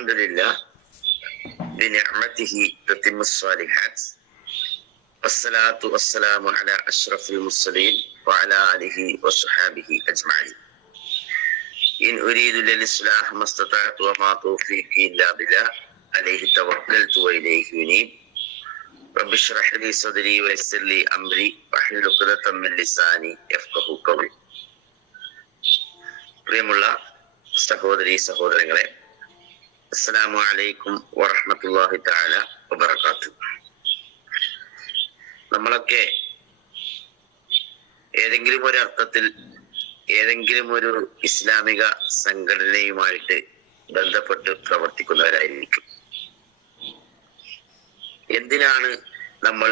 الحمد لله بنعمته تتم الصالحات والصلاة والسلام على أشرف المرسلين وعلى آله وصحبه أجمعين. إن أريد للإصلاح ما استطعت وما توفيقي إلا بالله عليه توكلت وإليه أنيب. رب اشرح لي صدري ويسر لي أمري واحلل عقدة من لساني يفقهوا قولي. പ്രിയമുള്ള സഹോദരീ സഹോദരങ്ങളെ, അസ്സലാമു അലൈക്കും വറഹ്മത്തുള്ളാഹി തആല വബറകാതുഹു. നമ്മളൊക്കെ ഏതെങ്കിലും ഒരു അർത്ഥത്തിൽ ഏതെങ്കിലും ഒരു ഇസ്ലാമിക സംഘടനയുമായിട്ട് ബന്ധപ്പെട്ട് പ്രവർത്തിക്കുന്നവരായിരിക്കും. എന്തിനാണ് നമ്മൾ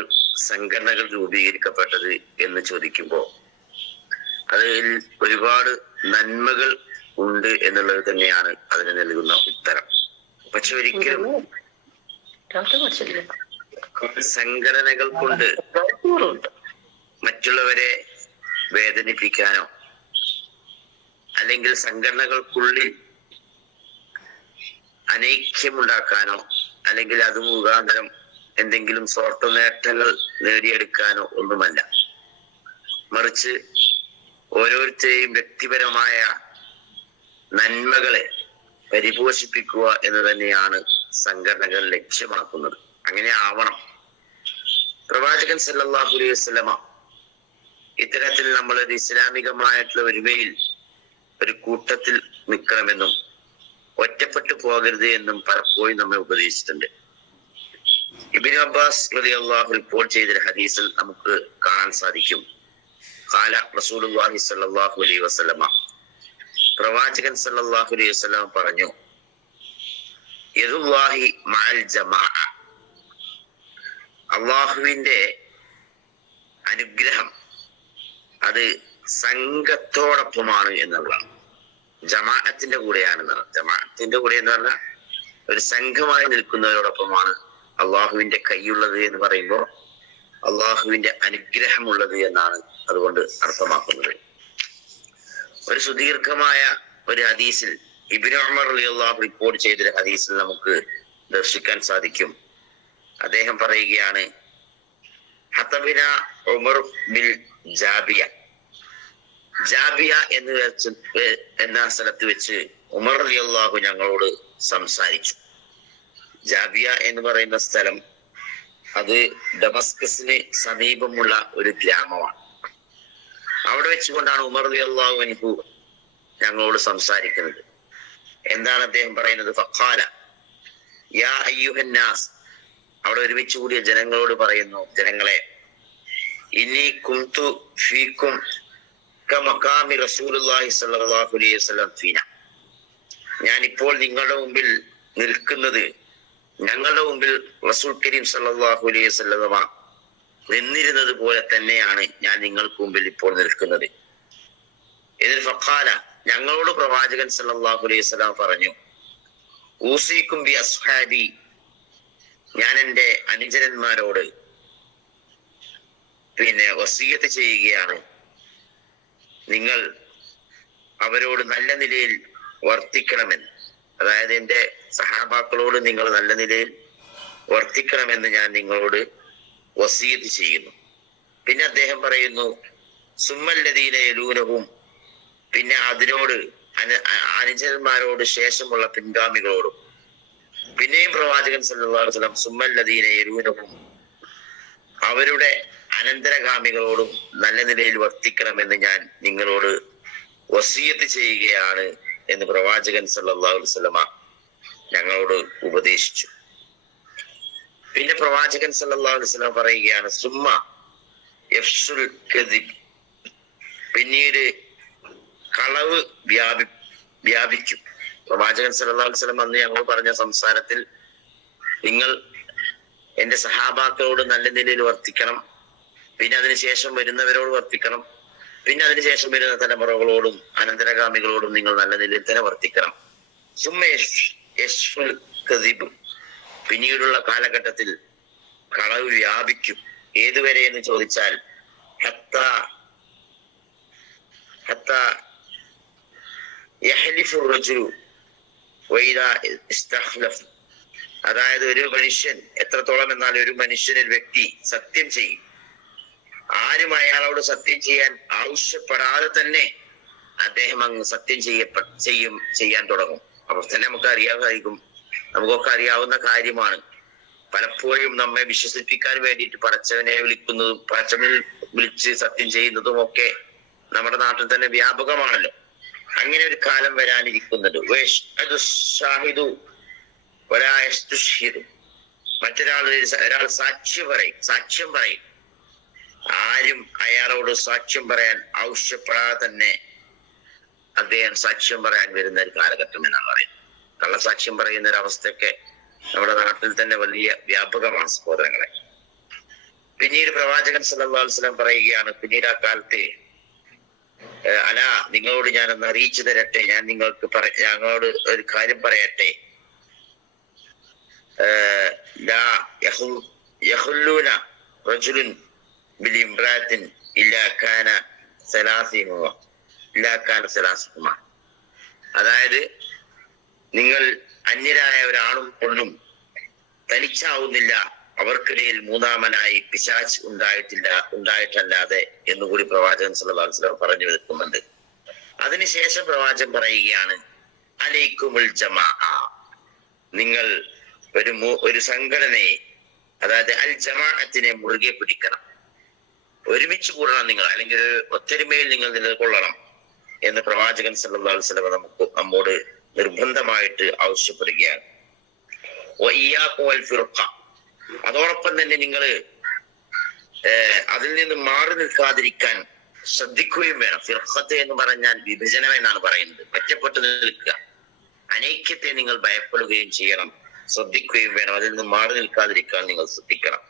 സംഘടനകൾ രൂപീകരിക്കപ്പെട്ടത് എന്ന് ചോദിക്കുമ്പോൾ അതിൽ ഒരുപാട് നന്മകൾ ഉണ്ട് എന്നുള്ളത് തന്നെയാണ് അതിന് നൽകുന്ന ഉത്തരം. പക്ഷെ ഒരിക്കലും സംഘടനകൾ കൊണ്ട് മറ്റുള്ളവരെ വേദനിപ്പിക്കാനോ അല്ലെങ്കിൽ സംഘടനകൾക്കുള്ളിൽ അനൈക്യമുണ്ടാക്കാനോ അല്ലെങ്കിൽ അത് മുഖാന്തരം എന്തെങ്കിലും സ്വാർത്ഥ നേട്ടങ്ങൾ നേടിയെടുക്കാനോ ഒന്നുമല്ല. മറിച്ച് ഓരോരുത്തരെയും വ്യക്തിപരമായ നന്മകളെ പരിപോഷിപ്പിക്കുക എന്ന് തന്നെയാണ് സംഘടനകൾ ലക്ഷ്യമാക്കുന്നത്. അങ്ങനെ ആവണം. പ്രവാചകൻ സല്ലല്ലാഹു അലൈഹി വസല്ലമ ഇത്തരത്തിൽ നമ്മളൊരു ഇസ്ലാമികമായിട്ടുള്ള ഒരുമയിൽ ഒരു കൂട്ടത്തിൽ നിൽക്കണമെന്നും ഒറ്റപ്പെട്ടു പോകരുത് എന്നും പലപ്പോഴും നമ്മെ ഉപദേശിച്ചിട്ടുണ്ട്. ഇബ്നു അബ്ബാസ് റളിയല്ലാഹു റിപ്പോർട്ട് ചെയ്ത ഹദീസിൽ നമുക്ക് കാണാൻ സാധിക്കും, ഖാല റസൂലുള്ളാഹി സ്വല്ലല്ലാഹു അലൈഹി വസല്ലമ, പ്രവാചകൻ സല്ലല്ലാഹു അലൈഹി വസല്ലമ പറഞ്ഞു, യദുല്ലാഹി മഅൽ ജമാഅ, അല്ലാഹുവിന്റെ അനുഗ്രഹം അത് സംഘത്തോടൊപ്പമാണ് എന്നുള്ളതാണ്. ജമാഅത്തിന്റെ കൂടെയാണെന്നാണ്. ജമാഅത്തിന്റെ കൂടെ എന്ന് പറഞ്ഞാൽ ഒരു സംഘമായി നിൽക്കുന്നവരോടൊപ്പമാണ് അള്ളാഹുവിന്റെ കൈയുള്ളത് എന്ന് പറയുമ്പോൾ അള്ളാഹുവിന്റെ അനുഗ്രഹമുള്ളത് എന്നാണ് അതുകൊണ്ട് അർത്ഥമാക്കുന്നത്. ഒരു സുദീർഘമായ ഒരു ഹദീസിൽ ഇബ്നു ഉമർ റളിയല്ലാഹു റിപ്പോർട്ട് ചെയ്ത ഹദീസിൽ നമുക്ക് ദർശിക്കാൻ സാധിക്കും. അദ്ദേഹം പറയുകയാണ്, ഹതബിന ഉമർ ബിൽ ജാബിയ, ജാബിയ എന്ന സ്ഥലത്ത് വെച്ച് ഉമർ റളിയല്ലാഹു ഞങ്ങളോട് സംസാരിച്ചു. ജാബിയ എന്ന് പറയുന്ന സ്ഥലം അത് ഡമസ്കസിന് സമീപമുള്ള ഒരു ഗ്രാമമാണ്. അവിടെ വെച്ചുകൊണ്ടാണ് ഉമർ റളിയല്ലാഹു അൻഹു ഞങ്ങളോട് സംസാരിക്കുന്നത്. എന്താണ് അദ്ദേഹം പറയുന്നത്? ഫഖാല യാ അയ്യുഹന്നാസ്, അവിടെ ഒരുമിച്ച് കൂടിയ ജനങ്ങളോട് പറയുന്നു, ജനങ്ങളെ, ഇന്നീ കുന്തു ഫീക്കും കമഖാമി റസൂലുള്ളാഹി സ്വല്ലല്ലാഹു അലൈഹി വസല്ലം ഫീന, ഞാനിപ്പോൾ നിങ്ങളുടെ മുമ്പിൽ നിൽക്കുന്നത് ഞങ്ങളുടെ മുമ്പിൽ റസൂൽ കരീം സല്ലല്ലാഹു അലൈഹി വസല്ലമ നിന്നിരുന്നത് പോലെ തന്നെയാണ് ഞാൻ നിങ്ങൾക്ക് മുമ്പിൽ ഇപ്പോൾ നിൽക്കുന്നത്. ഇതിൽ ഫഖാല, ഞങ്ങളോട് പ്രവാചകൻ സല്ലല്ലാഹു അലൈഹി വസല്ലം പറഞ്ഞു, ഊസീകും ബി അസ്ഹാബി, ഞാൻ എൻ്റെ അനുചരന്മാരോട് വസിയത്ത് ചെയ്യുകയാണ്, നിങ്ങൾ അവരോട് നല്ല നിലയിൽ വർത്തിക്കണമെന്ന്. അതായത് എൻ്റെ സഹാബാക്കളോട് നിങ്ങൾ നല്ല നിലയിൽ വർത്തിക്കണമെന്ന് ഞാൻ നിങ്ങളോട് വസിയത്ത് ചെയ്യുന്നു. പിന്നെ അദ്ദേഹം പറയുന്നു, സുമ്മല്ലദീന യലൂനഹും, പിന്നെ അതിനോട് അനുചരന്മാരോട് ശേഷമുള്ള പിൻഗാമികളോടും. പിന്നെയും പ്രവാചകൻ സല്ലല്ലാഹു അലൈഹി വസല്ലം സുമ്മല്ലദീന യലൂനഹും, അവരുടെ അനന്തരഗാമികളോടും നല്ല നിലയിൽ വർത്തിക്കണമെന്ന് ഞാൻ നിങ്ങളോട് വസിയത്ത് ചെയ്യുകയാണ് എന്ന് പ്രവാചകൻ സല്ലല്ലാഹു അലൈഹി വസല്ലമ ഞങ്ങളോട് ഉപദേശിച്ചു. പിന്നെ പ്രവാചകൻ സല്ലല്ലാഹു അലൈഹി വസല്ലം പറയുകയാണ്, സുമ്മ യഫ്സുൽ കദിബ്, പിന്നീട് കളവ് വ്യാപിക്കും. പ്രവാചകൻ സല്ലല്ലാഹു അലൈഹി വസല്ലം അന്ന് ഞങ്ങൾ പറഞ്ഞ സംസാരത്തിൽ, നിങ്ങൾ എന്റെ സഹാബാക്കളോട് നല്ല നിലയിൽ വർത്തിക്കണം, പിന്നെ അതിനുശേഷം വരുന്നവരോട് വർത്തിക്കണം, പിന്നെ അതിനുശേഷം വരുന്ന തലമുറകളോടും അനന്തരഗാമികളോടും നിങ്ങൾ നല്ല നിലയിൽ തന്നെ വർത്തിക്കണം. സുമ്മ യഫ്സുൽ കദിബ്, പിന്നീടുള്ള കാലഘട്ടത്തിൽ കളവ് വ്യാപിക്കും. ഏതുവരെ എന്ന് ചോദിച്ചാൽ ഹത്താ യഹ്ലിഫു റജുലു അതായത് ഒരു മനുഷ്യൻ എത്രത്തോളം എന്നാൽ ഒരു മനുഷ്യൻ ഒരു വ്യക്തി സത്യം ചെയ്യും, ആരും അയാളോട് സത്യം ചെയ്യാൻ ആവശ്യപ്പെടാതെ തന്നെ അദ്ദേഹം അങ്ങ് സത്യം ചെയ്യാൻ തുടങ്ങും. അപ്പൊ തന്നെ നമുക്കൊക്കെ അറിയാവുന്ന കാര്യമാണ്. പലപ്പോഴും നമ്മെ വിശ്വസിപ്പിക്കാൻ വേണ്ടിയിട്ട് പടച്ചവനെ വിളിക്കുന്നതും പടച്ചവനിൽ വിളിച്ച് സത്യം ചെയ്യുന്നതും ഒക്കെ നമ്മുടെ നാട്ടിൽ തന്നെ വ്യാപകമാണല്ലോ. അങ്ങനെ ഒരു കാലം വരാനിരിക്കുന്നുണ്ട്. ഒരാൾ സാക്ഷ്യം പറയും. ആരും അയാളോട് സാക്ഷ്യം പറയാൻ ആവശ്യപ്പെടാതെ തന്നെ അദ്ദേഹം സാക്ഷ്യം പറയാൻ വരുന്ന ഒരു കാലഘട്ടം എന്നാണ് പറയുന്നത്. കള്ളസാക്ഷ്യം പറയുന്ന ഒരു അവസ്ഥയൊക്കെ നമ്മുടെ നാട്ടിൽ തന്നെ വലിയ വ്യാപകമാണ് സഹോദരങ്ങളെ. പിന്നീട് പ്രവാചകൻ സല്ലല്ലാഹു അലൈഹി വസല്ലം പറയുകയാണ്, പിന്നീട് ആ കാലത്ത് അല നിങ്ങളോട് ഞാനൊന്ന് അറിയിച്ചു തരട്ടെ, ഞാൻ ഞങ്ങളോട് ഒരു കാര്യം പറയട്ടെ. അതായത് നിങ്ങൾ അന്യരായ ഒരാണും പെണ്ണും തനിച്ചാവുന്നില്ല, അവർക്കിടയിൽ മൂന്നാമനായി പിശാച് ഉണ്ടായിട്ടല്ലാതെ എന്നുകൂടി പ്രവാചകൻ സല്ലല്ലാഹു അലൈഹി വസല്ലം പറഞ്ഞു വെക്കുന്നുണ്ട്. അതിനുശേഷം പ്രവാചകൻ പറയുകയാണ്, അലൈക്കുമുൽ ജമാഅ, നിങ്ങൾ ഒരു സംഘടനയെ, അതായത് അൽ ജമാഅത്തിനെ മുറുകെ പിടിക്കണം, ഒരുമിച്ച് കൂടണം നിങ്ങൾ, അല്ലെങ്കിൽ ഒത്തൊരുമയിൽ നിങ്ങൾ നിലകൊള്ളണം എന്ന് പ്രവാചകൻ സല്ലല്ലാഹു അലൈഹി വസല്ലം നമ്മോട് നിർബന്ധമായിട്ട് ആവശ്യപ്പെടുകയാണ്. അതോടൊപ്പം തന്നെ നിങ്ങൾ അതിൽ നിന്ന് മാറി നിൽക്കാതിരിക്കാൻ ശ്രദ്ധിക്കുകയും വേണം. ഫിർഖത്ത് എന്ന് പറഞ്ഞാൽ വിഭജനം എന്നാണ് പറയുന്നത്. ഒറ്റപ്പെട്ടു നിൽക്കുക, അനൈക്യത്തെ നിങ്ങൾ ഭയപ്പെടുകയും ചെയ്യണം, ശ്രദ്ധിക്കുകയും വേണം. അതിൽ നിന്ന് മാറി നിൽക്കാതിരിക്കാൻ നിങ്ങൾ ശ്രദ്ധിക്കണം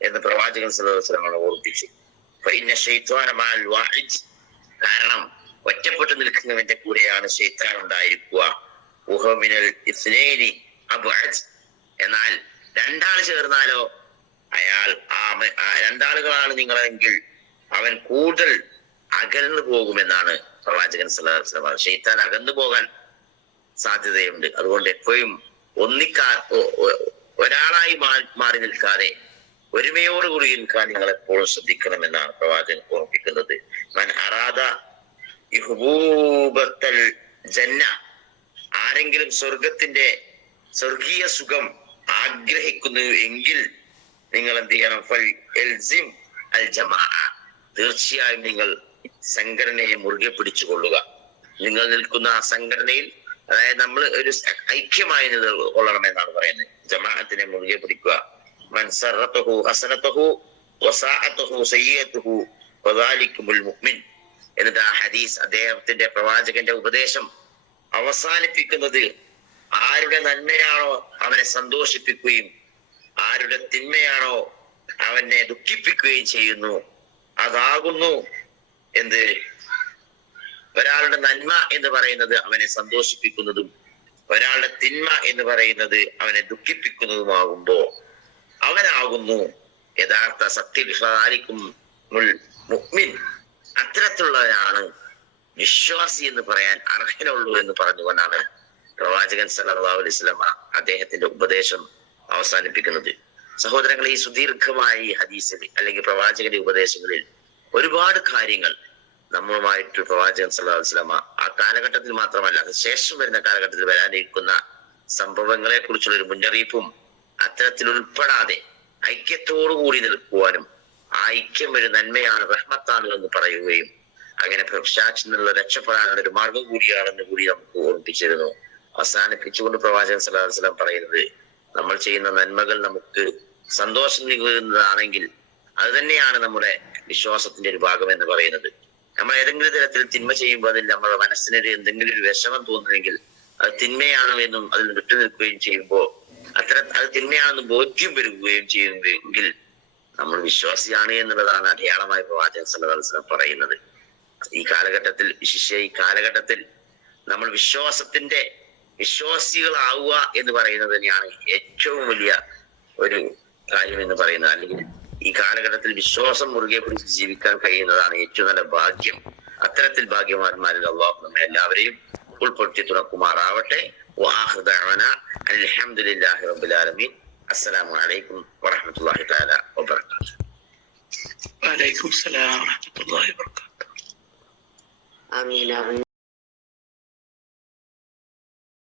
എന്ന് പ്രവാചകൻ സല്ലല്ലാഹു അലൈഹി വസല്ലം ഓർപ്പിച്ചു. കാരണം ഒറ്റപ്പെട്ടു നിൽക്കുന്നവന്റെ കൂടെയാണ് ശൈത്താൻ ഉണ്ടായിരിക്കുക. എന്നാൽ രണ്ടാൾ ചേർന്നാലോ രണ്ടാളുകളാണ് നിങ്ങളെങ്കിൽ അവൻ കൂടുതൽ അകന്നു പോകുമെന്നാണ് പ്രവാചകൻ സല്ലല്ലാഹു അലൈഹി വസല്ലം. ശൈത്താൻ അകന്നു പോകാൻ സാധ്യതയുണ്ട്. അതുകൊണ്ട് എപ്പോഴും ഒരാളായി മാറി നിൽക്കാതെ ഒരുമയോടുകൂടി നിൽക്കാൻ നിങ്ങൾ എപ്പോഴും ശ്രദ്ധിക്കണമെന്നാണ് പ്രവാചകൻ ഓർമ്മിപ്പിക്കുന്നത്. മൻ അറാദ ഇഹ്ബൂബത്തൽ ജന്ന, ആരെങ്കിലും സ്വർഗീയ സുഖം ആഗ്രഹിക്കുന്നു എങ്കിൽ നിങ്ങൾ എന്ത് ചെയ്യണം? അൽ ജമാഅ, തീർച്ചയായും നിങ്ങൾ സംഘടനയെ മുറുകെ പിടിച്ചുകൊള്ളുക. നിങ്ങൾ നിൽക്കുന്ന ആ സംഘടനയിൽ, അതായത് നമ്മൾ ഒരു ഐക്യമായി നിലകൊള്ളണമെന്നാണ് പറയുന്നത്. ജമാഅത്തിനെ മുറുകെ പിടിക്കുക. മൻ സറത്തുഹു ഹസനത്തുഹു വസാഅത്തുഹു സയ്യിഅത്തുഹു വദാലികുൽ മുഅ്മിൻ. എന്നിട്ട് ആ ഹദീസ്, അദ്ദേഹത്തിന്റെ പ്രവാചകന്റെ ഉപദേശം അവസാനിപ്പിക്കുന്നത്, ആരുടെ നന്മയാണോ അവനെ സന്തോഷിപ്പിക്കുകയും ആരുടെ തിന്മയാണോ അവനെ ദുഃഖിപ്പിക്കുകയും ചെയ്യുന്നു, അതാകുന്നു എന്ത്? ഒരാളുടെ നന്മ എന്ന് പറയുന്നത് അവനെ സന്തോഷിപ്പിക്കുന്നതും ഒരാളുടെ തിന്മ എന്ന് പറയുന്നത് അവനെ ദുഃഖിപ്പിക്കുന്നതുമാകുമ്പോ അവനാകുന്നു യഥാർത്ഥ സത്യവിശ്വാസിക്കും മുഅ്മിൻ. അത്തരത്തിലുള്ളവരാണ് വിശ്വാസി എന്ന് പറയാൻ അർഹനുള്ളൂ എന്ന് പറഞ്ഞുകൊണ്ടാണ് പ്രവാചകൻ സല്ലല്ലാഹു അലൈഹി വസല്ലം അദ്ദേഹത്തിന്റെ ഉപദേശം അവസാനിപ്പിക്കുന്നത്. സഹോദരങ്ങളെ, ഈ സുദീർഘമായ ഈ ഹദീസിൽ അല്ലെങ്കിൽ പ്രവാചകന്റെ ഉപദേശങ്ങളിൽ ഒരുപാട് കാര്യങ്ങൾ നമ്മളുമായിട്ട് പ്രവാചകൻ സല്ലല്ലാഹു അലൈഹി വസല്ലം ആ കാലഘട്ടത്തിൽ മാത്രമല്ല, അത് ശേഷം വരുന്ന കാലഘട്ടത്തിൽ വരാനിരിക്കുന്ന സംഭവങ്ങളെ കുറിച്ചുള്ള ഒരു മുന്നറിയിപ്പും അത്തരത്തിൽ ഉൾപ്പെടാതെ ഐക്യത്തോടുകൂടി നിൽക്കുവാനും ആ ഐക്യം ഒരു നന്മയാണ്, റഹ്മത്താണ് എന്ന് പറയുകയും അങ്ങനെ പിശാചിൽ നിന്നുള്ള രക്ഷപ്പെടാനുള്ള ഒരു മാർഗം കൂടിയാണെന്ന് കൂടി നമുക്ക് ഓർമ്മിപ്പിച്ചിരുന്നു. അവസാനിപ്പിച്ചുകൊണ്ട് പ്രവാചകൻ സല്ലല്ലാഹു അലൈഹി വസല്ലം പറയുന്നത്, നമ്മൾ ചെയ്യുന്ന നന്മകൾ നമുക്ക് സന്തോഷം നൽകുന്നതാണെങ്കിൽ അത് തന്നെയാണ് നമ്മുടെ വിശ്വാസത്തിന്റെ ഒരു ഭാഗം എന്ന് പറയുന്നത്. നമ്മൾ ഏതെങ്കിലും തരത്തിൽ തിന്മ ചെയ്യുമ്പോൾ അതിൽ നമ്മുടെ മനസ്സിനൊരു എന്തെങ്കിലും ഒരു വിഷമം തോന്നുന്നെങ്കിൽ അത് തിന്മയാണ് എന്നും അതിൽ വിട്ടുനിൽക്കുകയും ചെയ്യുമ്പോൾ അത് തിന്മയാണെന്ന് ബോധ്യം വരുകയും ചെയ്യുമെങ്കിൽ നമ്മൾ വിശ്വാസിയാണ് എന്നുള്ളതാണ് അടയാളമായി പ്രവാചകൻ സല്ലല്ലാഹു അലൈഹി വസല്ലം പറയുന്നത്. ഈ കാലഘട്ടത്തിൽ നമ്മൾ വിശ്വാസികളാവുക എന്ന് പറയുന്നത് തന്നെയാണ് ഏറ്റവും വലിയ ഒരു കാര്യം എന്ന് പറയുന്നത്. അല്ലെങ്കിൽ ഈ കാലഘട്ടത്തിൽ വിശ്വാസം മുറുകെ പിടിച്ച് ജീവിക്കാൻ കഴിയുന്നതാണ് ഏറ്റവും നല്ല ഭാഗ്യം. അത്തരത്തിൽ ഭാഗ്യവാന്മാരിൽ അല്ലാഹു നമ്മെ എല്ലാവരെയും ഉൾപ്പെടുത്തി തുറക്കുമാറാവട്ടെ. وآخر دعوانا الحمد لله رب العالمين. السلام عليكم ورحمة الله تعالى وبركاته. وعليكم السلام ورحمة الله وبركاته. آمين.